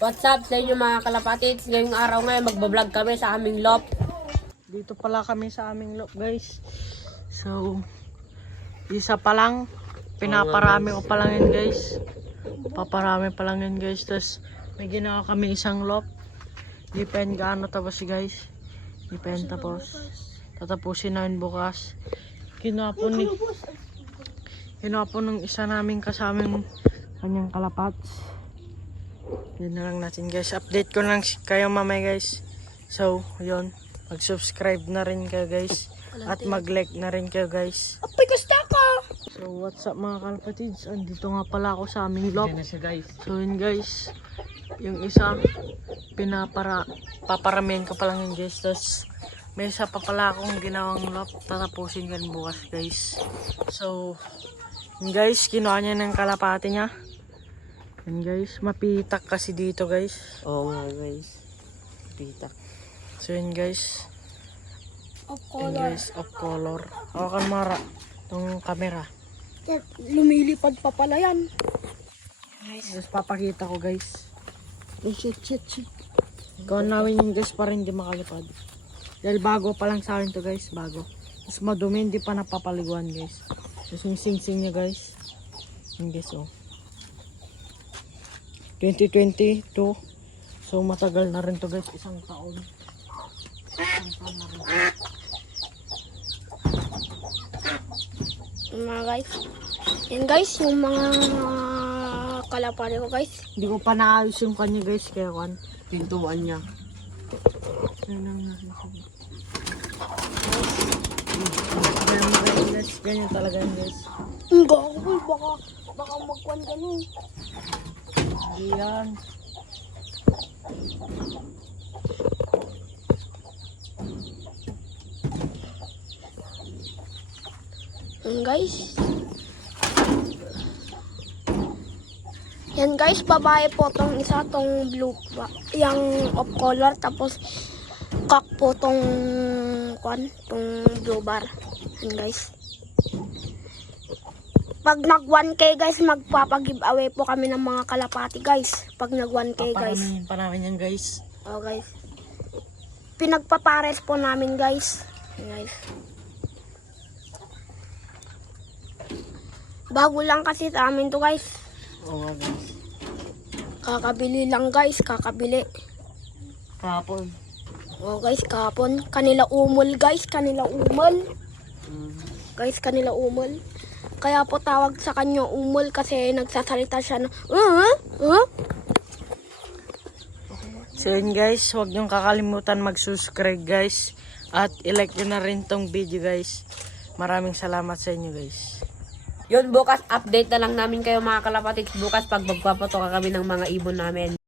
What's up sa inyo mga kalapatids? Ngayong araw ngayon magbablog kami sa aming loft. Dito pala kami sa aming loft, guys. So, isa pa lang. Pinaparami ko pa lang yun, guys. Paparami pa lang yun, guys. Tapos, may ginawa kami isang loft. Depend gaano tapos, guys. Depend tapos. Tatapusin namin bukas. Kinuha po nung isa naming kasaming kanyang kalapats. Yun na lang natin, guys. Update ko lang kayo mamaya, guys. So, yun. Mag-subscribe na rin kayo, guys. At mag-like na rin kayo, guys. Apay, gusto ka! So, what's up mga kalapatids? Andito nga pala ako sa aming loft. So, yun, guys. Yung isa, paparamihan ko pa lang yun, guys. Tapos, may isa pa pala akong ginawang loft. Tatapusin ko yun bukas, guys. So, yun, guys. Kinuha niya ng kalapati niya. Yun, guys. Mapitak kasi dito, guys. Oo nga, guys. Pitak. So, yun, guys. Of Yun, guys. Off color. Hawakan mara. Itong camera. Lumilipad pa pala yan. Tapos papakita ko, guys. Oh, shit. Gawin namin yun, guys, para hindi makalipad. Dahil bago pa lang sa akin to, guys. Bago. Tapos madumi, hindi pa napapaliguan, guys. Tapos yung sing-sing niya, guys. Yun, guys, oh. 2022. So, matagal na rin to, guys. Isang taon. Na rin. Mga guys. Yan guys, yung mga kalapati ko guys. Hindi ko pa naayos yung kanya, guys. Kaya kan. Pintuan niya. Yan ang nasasabi. Guys, ganyan talaga yun, guys. Hindi ako, baka magkuhan ganun. Hindi yan. Guys. Yan guys, babae po tong isa, tong blue, yung off color, tapos cock po tong blue bar. Yan guys. Pag nag 1K guys, magpapag-giveaway po kami ng mga kalapati guys. Pag nag 1K guys. Paparamihin pa namin yan, guys. Oh guys. Pinagpapares po namin guys. Yan guys. Bago lang kasi sa amin to guys. Oo nga, guys. Kakabili lang guys, kakabili. Kahapon. Oh guys, kahapon. Kanila umol guys, kanila umol. Guys, kanila umol. Kaya po tawag sa kanya umol kasi nagsasalita siya na So yun, guys, huwag niyong kakalimutan mag-subscribe, guys. At i-like nyo na rin tong video, guys. Maraming salamat sa inyo, guys. Yun, bukas update na lang namin kayo mga kalapatids. Bukas pag magpapatoka kami ng mga ibon namin.